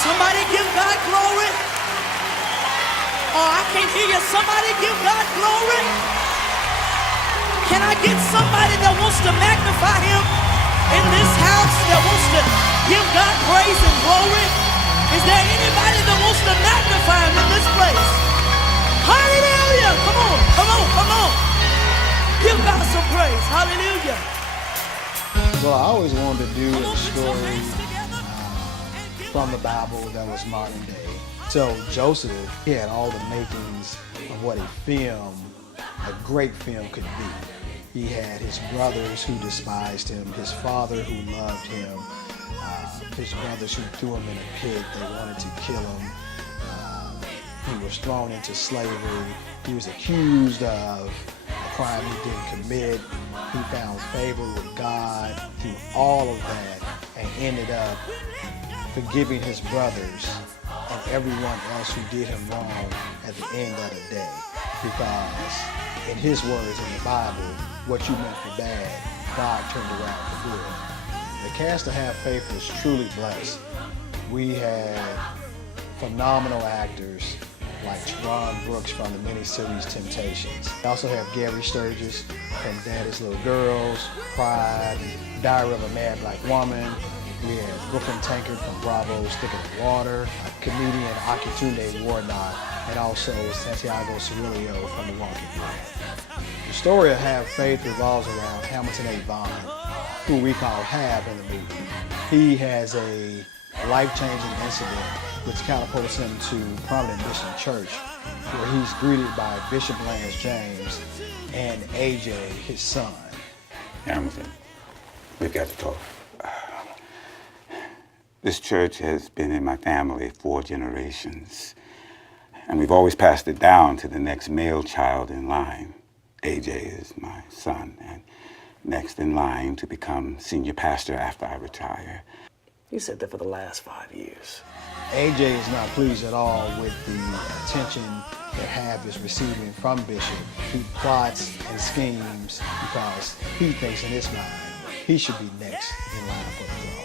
Somebody give God glory. Oh, I can't hear you. Somebody give God glory. Can I get somebody that wants to magnify him in this house, that wants to give God praise and glory? Is there anybody that wants to magnify him in this place? Hallelujah! Come on, come on, come on. Give God some praise. Hallelujah. Well, I always wanted to do a story from the Bible that was modern day. So Joseph, he had all the makings of what a great film could be. He had his brothers who despised him, his father who loved him, his brothers who threw him in a pit, they wanted to kill him. He was thrown into slavery. He was accused of a crime he didn't commit. He found favor with God through all of that and ended up forgiving his brothers and everyone else who did him wrong at the end of the day. Because in his words in the Bible, what you meant for bad, God turned around for good. The cast of Hav Faith was truly blessed. We had phenomenal actors like Ron Brooks from the miniseries Temptations. We also have Gary Sturgis from Daddy's Little Girls, Pride, Diary of a Mad Black Woman. We have Brooklyn Tankard from Bravo's Thick of the Water, comedian Akitunde Warnock, and also Santiago Cirillo from The Walking Dead. The story of Hav Faith revolves around Hamilton A. Vaughn, who we call Hav in the movie. He has a life-changing incident which catapults him to Prominent Mission Church, where he's greeted by Bishop Lance James and AJ, his son. Hamilton, we've got to talk. This church has been in my family 4 generations, and we've always passed it down to the next male child in line. AJ is my son, and next in line to become senior pastor after I retire. You said that for the last 5 years. AJ is not pleased at all with the attention that Hav is receiving from Bishop. He plots and schemes because he thinks in his mind he should be next in line for the throne.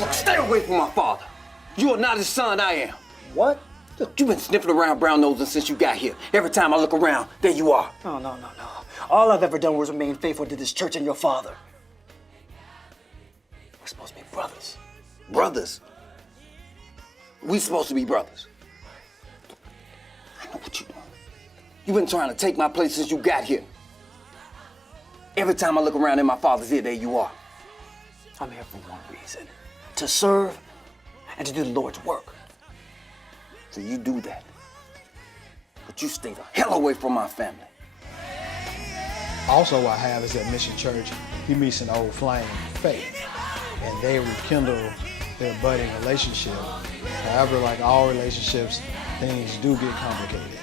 Look, stay away from my father. You are not his son, I am. What? Look, you've been sniffing around brown nosing since you got here. Every time I look around, there you are. No. All I've ever done was remain faithful to this church and your father. We're supposed to be brothers. Brothers? We supposed to be brothers. I know what you're doing. You've been trying to take my place since you got here. Every time I look around in my father's ear, there you are. I'm here for one reason. To serve and to do the Lord's work. So you do that. But you stay the hell away from my family. Also, what Hav is at Mission Church, he meets an old flame, Faith, and they rekindle their budding relationship. However, like all relationships, things do get complicated.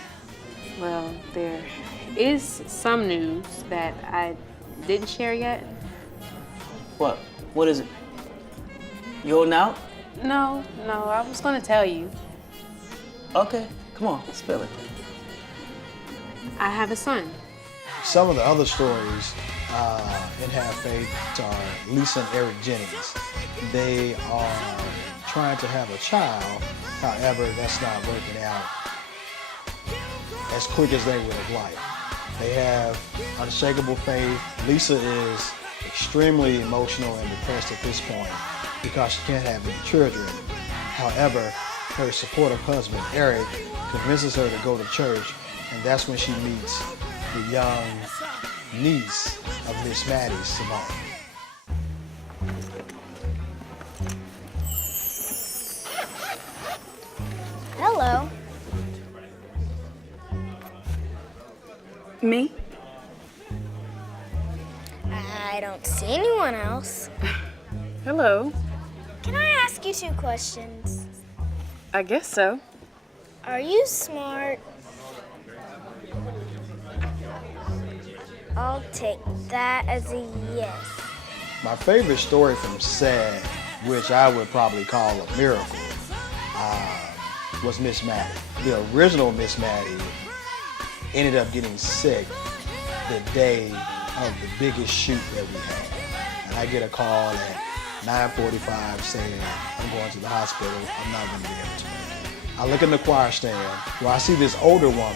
Well, there is some news that I didn't share yet. What? What is it? You holding out? No, I was gonna tell you. Okay, come on, spill it. I have a son. Some of the other stories in Hav Faith are Lisa and Eric Jennings. They are trying to have a child, however, that's not working out as quick as they would have liked. They have unshakable faith. Lisa is extremely emotional and depressed at this point because she can't have any children. However, her supportive husband, Eric, convinces her to go to church, and that's when she meets the young niece of Miss Maddie, Simone. Hello. Me? I don't see anyone else. Hello. Can I ask you 2 questions? I guess so. Are you smart? I'll take that as a yes. My favorite story from Sad, which I would probably call a miracle, was Miss Maddie. The original Miss Maddie ended up getting sick the day of the biggest shoot that we had. And I get a call at 9:45 saying, I'm going to the hospital, I'm not going to be able to make it. I look in the choir stand where I see this older woman,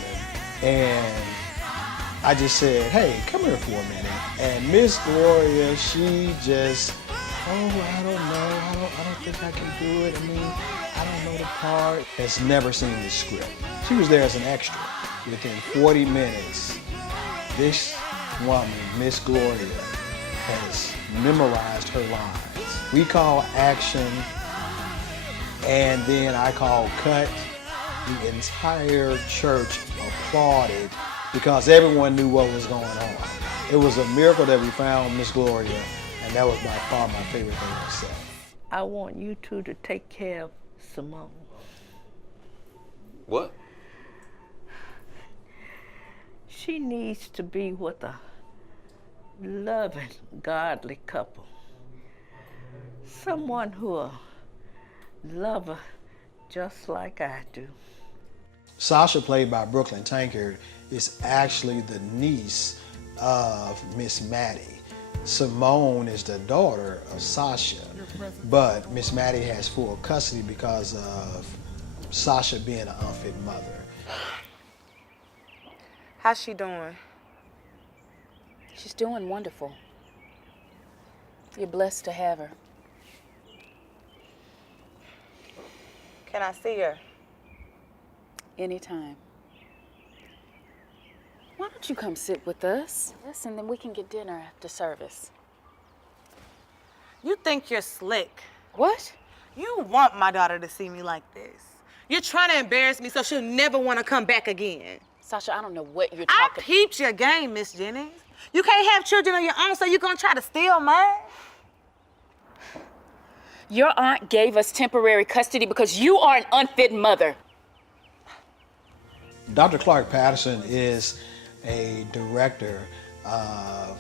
and I just said, hey, come here for a minute. And Miss Gloria, she just, I don't know, I don't think I can do it. I mean, I don't know the part. Has never seen the script. She was there as an extra. Within 40 minutes, this woman, Miss Gloria, has memorized her lines. We call action, and then I call cut. The entire church applauded because everyone knew what was going on. It was a miracle that we found Miss Gloria, and that was by far my favorite thing to say. I want you two to take care of Simone. What? She needs to be with a loving, godly couple. Someone who'll love her just like I do. Sasha, played by Brooklyn Tankard, is actually the niece of Miss Maddie. Simone is the daughter of Sasha, but Miss Maddie has full custody because of Sasha being an unfit mother. How's she doing? She's doing wonderful. You're blessed to have her. Can I see her? Anytime. Why don't you come sit with us? And then we can get dinner after service. You think you're slick. What? You want my daughter to see me like this. You're trying to embarrass me so she'll never want to come back again. Sasha, I don't know what you're I talking. peeped your game, Miss Jennings. You can't have children of your own, so you're gonna try to steal mine? Your aunt gave us temporary custody because you are an unfit mother. Dr. Clark Patterson is a director of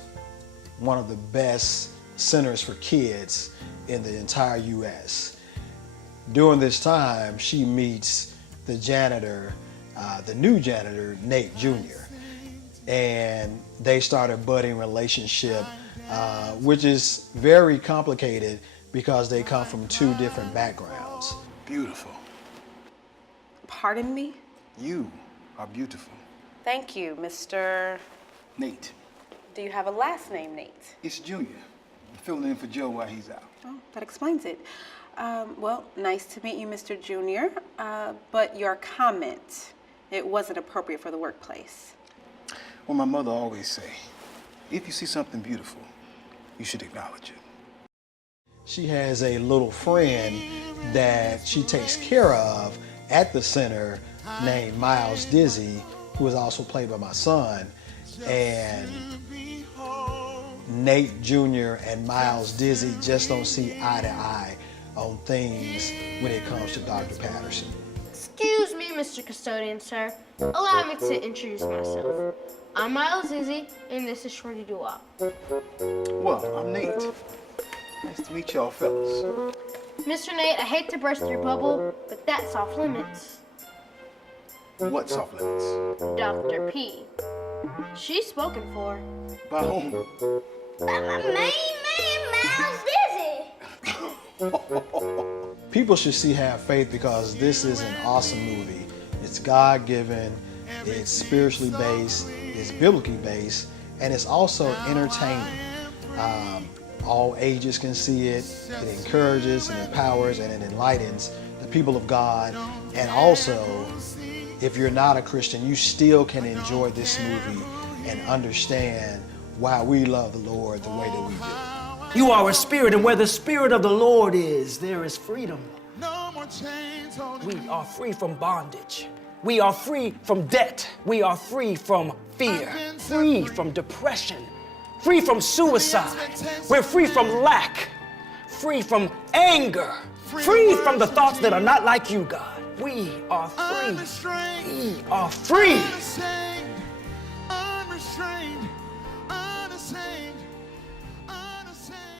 one of the best centers for kids in the entire U.S. During this time, she meets the janitor, the new janitor, Nate Jr., and they start a budding relationship, which is very complicated because they come from two different backgrounds. Beautiful. Pardon me? You are beautiful. Thank you, Mr. Nate. Do you have a last name, Nate? It's Junior. I'm filling in for Joe while he's out. Oh, that explains it. Well, nice to meet you, Mr. Junior. But your comment, it wasn't appropriate for the workplace. Well, my mother always say, if you see something beautiful, you should acknowledge it. She has a little friend that she takes care of at the center named Miles Dizzy, who is also played by my son. And Nate Jr. and Miles Dizzy just don't see eye to eye on things when it comes to Dr. Patterson. Excuse me, Mr. Custodian, sir. Allow me to introduce myself. I'm Miles Dizzy, and this is Shorty Doo-Wop. Well, I'm Nate. Nice to meet y'all fellas. Mr. Nate, I hate to burst your bubble, but that's off limits. What's off limits? Dr. P. She's spoken for. By whom? Miles Dizzy. People should see Have Faith because this is an awesome movie. It's God-given, it's spiritually based, it's biblically based, and it's also entertaining. All ages can see it. It encourages and empowers and it enlightens the people of God. And also, if you're not a Christian, you still can enjoy this movie and understand why we love the Lord the way that we do. You are a spirit, and where the Spirit of the Lord is, there is freedom. We are free from bondage. We are free from debt. We are free from fear, free from depression, free from suicide. We're free from lack, free from anger, free from the thoughts that are not like you, God. We are free. We are free.